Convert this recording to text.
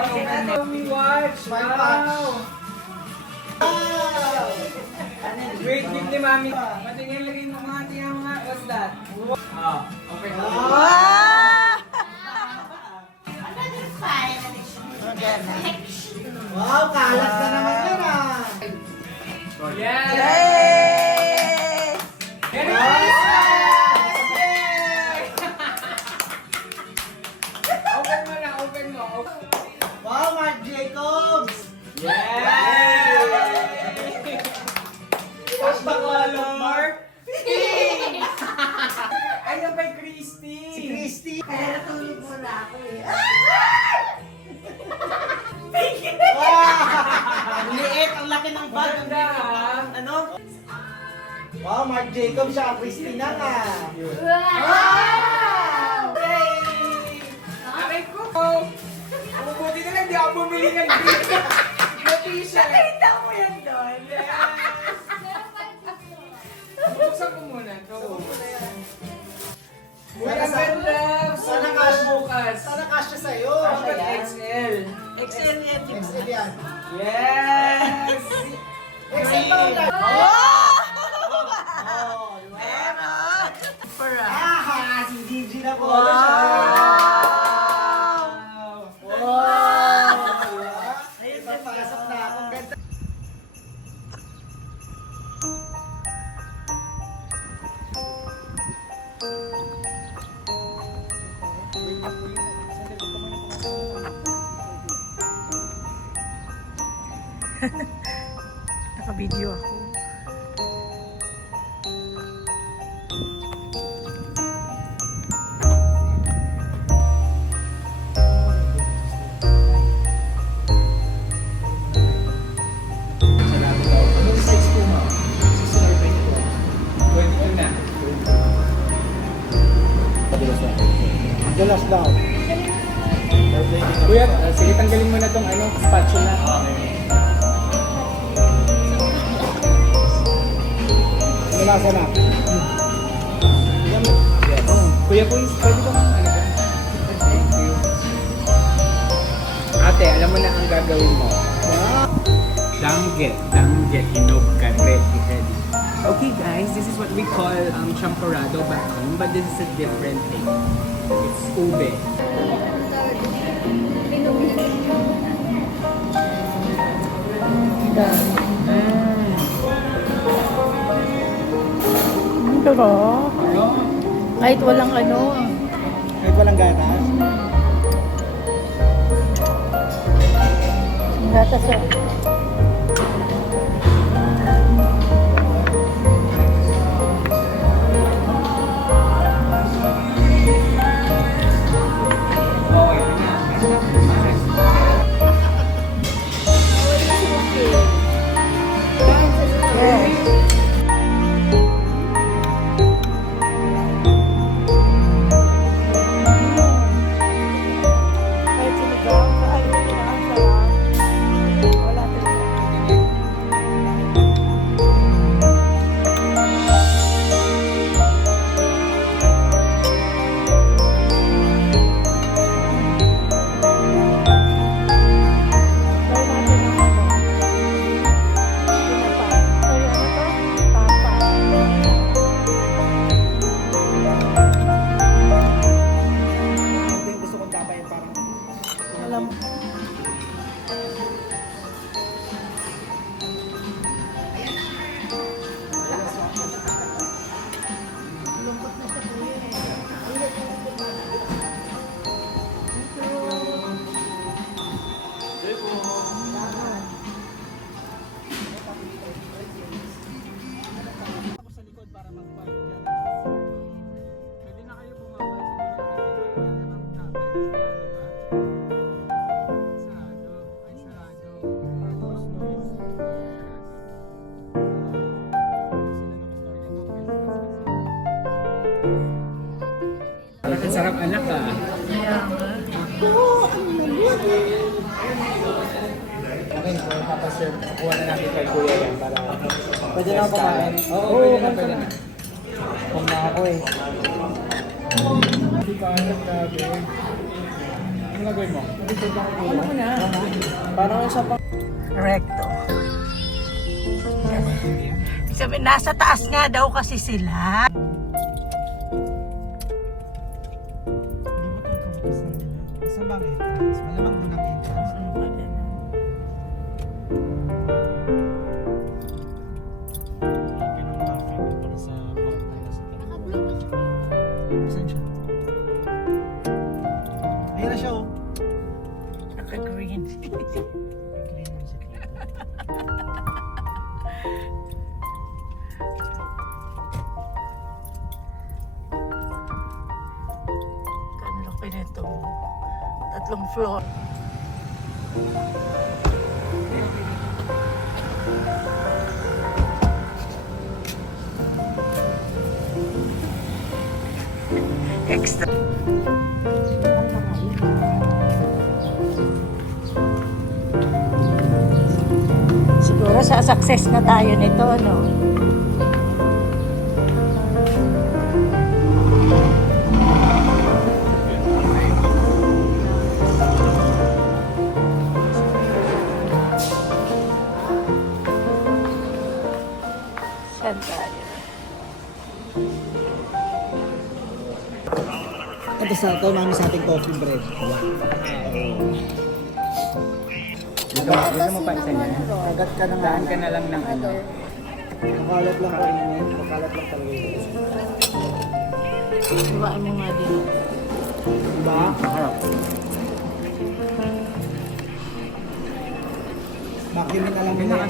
We watch. Wow. Great gift ni Mami. Patingin lagay mo mga tingnan mga. What's that? Okay. Wow, kalat ka naman yan ah. Yes! Yay! Merry Christmas! Yay! Open mo na, open mo. Wow, Marc Jacobs! Yay! What's the color? Pink! Ayun kay Christy. Si Christy. Kaya natulog muna ako eh. Ang liit, ang laki ng bag. Maganda ah. Ano? Wow, Marc Jacobs siya, Christy na nga. Wow! Aray ko! Mabuti na lang, di ako bumili ng green. T-shirt. Nakita mo yan doon. Buksan ko muna ito. Uy, ang Sana- ganda! sana Sana cash- bukas. Sana kasya sa'yo. Ako Siya yan. XL. XL yan, di ba? XL yan. Yes! XL pa ulit. Oh! Oh, di ba? Meron! Para. Ah, si Gigi na po. Wow! Wow! Ayun, papasok na ako. Ang ganda. Naka-video ako. Anong size po, ma'am? 22 na. Dalas daw. Kuya, sige tanggalin mo na tong spatula. Nalasa na. Kuya, please, pwede ba? Thank you. Ate, alam mo na ang gagawin mo. Danggit, hinog ka, ready. Okay guys, this is what we call champorado back home, but this is a different thing. It's ube. Ito ba? Kahit walang ano. Kahit walang gatas. Gatas eh. Okay, na. Yes. Kahit sinigang, ay, kailangan sarap. Wala talaga. Try natin ang ano. Pinapa. Sorry, ano to? Papa. Ito yung gusto kong dapat yung parang Alam. ako sa likod para mag-park dyan. Pwede na kayo bumaba siguro. Wala namang tablet. Sarado ba? Sarado. Ay, sarado. Tapos noise. Parang ang sarap anak ah. Okay, so papaserve. Kuha na natin kay Kuya yan para... Pwede na ako kumain? Oo, pwede na, pwede na. Kung na ako eh. Hindi pa anak grabe. Ano gagawin mo? Ano mo na? Parang isa pang... Recto. Sabi, nasa taas nga daw kasi sila. Hindi mo ito kabukasan nila. Saan ba ang entrance? Malamang doon ang entrance. Saan siya? Ayun na siya oh. Naka-green. Green ang sakit. Kanlaki nito. 3 floor. Extra. Siguro sa success na tayo nito, no? Saan tayo? Ito sa ito, mami sa ating coffee bread. Dito mo pa isa niya. Kagat ka na nga. Daan ka na lang ng ano. Makalat lang po yun. Makalat lang talaga yun. Iwaan mo nga din. Diba? Maharap. Vacuumin na lang nila.